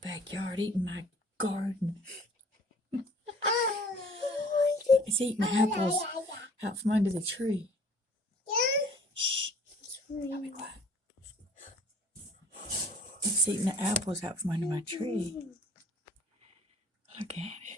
backyard eating my garden. It's eating apples out from under the tree. Shh. I'll be quiet. It's eating the apples out from under my tree. Look at it.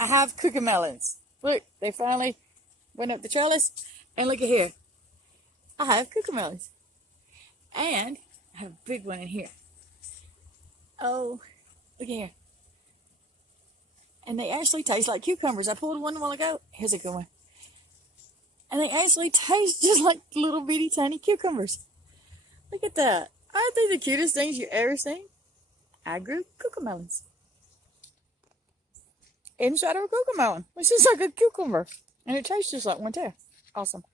I have cucamelons. Look, they finally went up the trellis. And look at here. I have cucamelons. And I have a big one in here. Oh, look at here. And they actually taste like cucumbers. I pulled one a while ago. Here's a good one. And they actually taste just like little bitty tiny cucumbers. Look at that. Aren't they the cutest things you ever seen? I grew cucamelons. Inside of a cucamelon, which is like a cucumber. And it tastes just like one too. Awesome.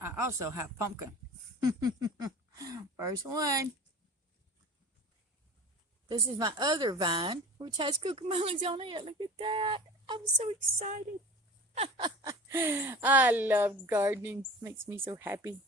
I also have pumpkin. First one. This is my other vine, which has cucamelons on it. Look at that. I'm so excited. I love gardening. Makes me so happy.